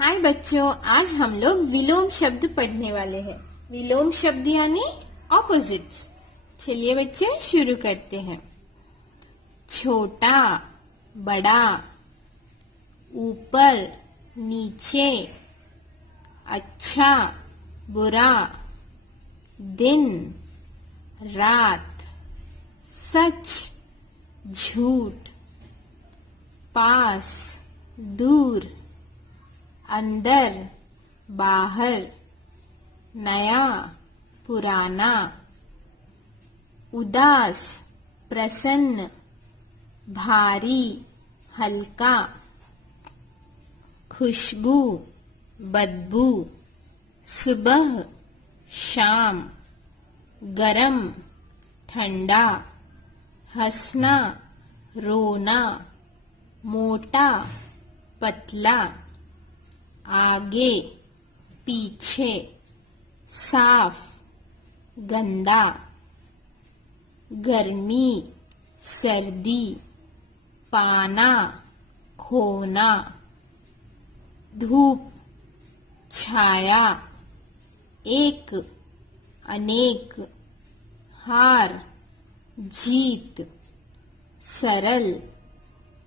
हाय बच्चों, आज हम लोग विलोम शब्द पढ़ने वाले हैं। विलोम शब्द यानी ऑपोजिट्स। चलिए बच्चे शुरू करते हैं। छोटा, बड़ा, ऊपर, नीचे, अच्छा, बुरा, दिन, रात, सच, झूठ, पास, दूर, अंदर, बाहर, नया, पुराना, उदास, प्रसन्न, भारी, हल्का, खुशबू, बदबू, सुबह, शाम, गरम, ठंडा, हंसना, रोना, मोटा, पतला, आगे, पीछे, साफ, गंदा, गर्मी, सर्दी, पाना, खोना, धूप, छाया, एक, अनेक, हार, जीत, सरल,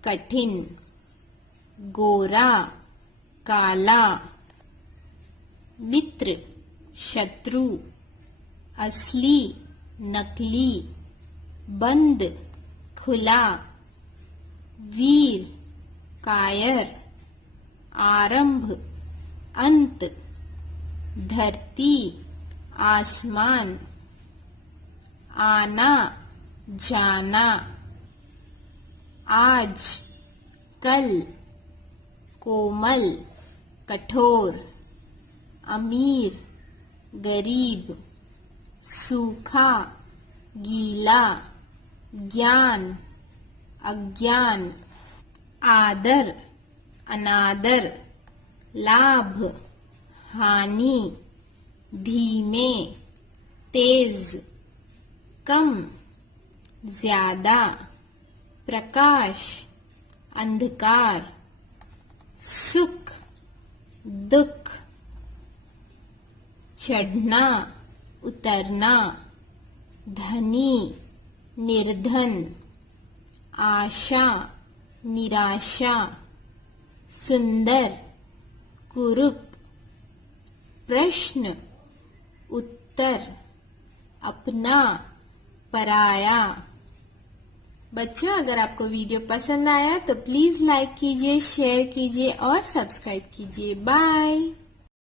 कठिन, गोरा, काला, मित्र, शत्रु, असली, नकली, बंद, खुला, वीर, कायर, आरंभ, अंत, धरती, आसमान, आना, जाना, आज, कल, कोमल, कठोर, अमीर, गरीब, सूखा, गीला, ज्ञान, अज्ञान, आदर, अनादर, लाभ, हानि, धीमे, तेज, कम, ज्यादा, प्रकाश, अंधकार, सुख, दुख, चढ़ना, उतरना, धनी, निर्धन, आशा, निराशा, सुंदर, कुरूप, प्रश्न, उत्तर, अपना, पराया। बच्चों, अगर आपको वीडियो पसंद आया तो प्लीज लाइक कीजिए, शेयर कीजिए और सब्सक्राइब कीजिए। बाय।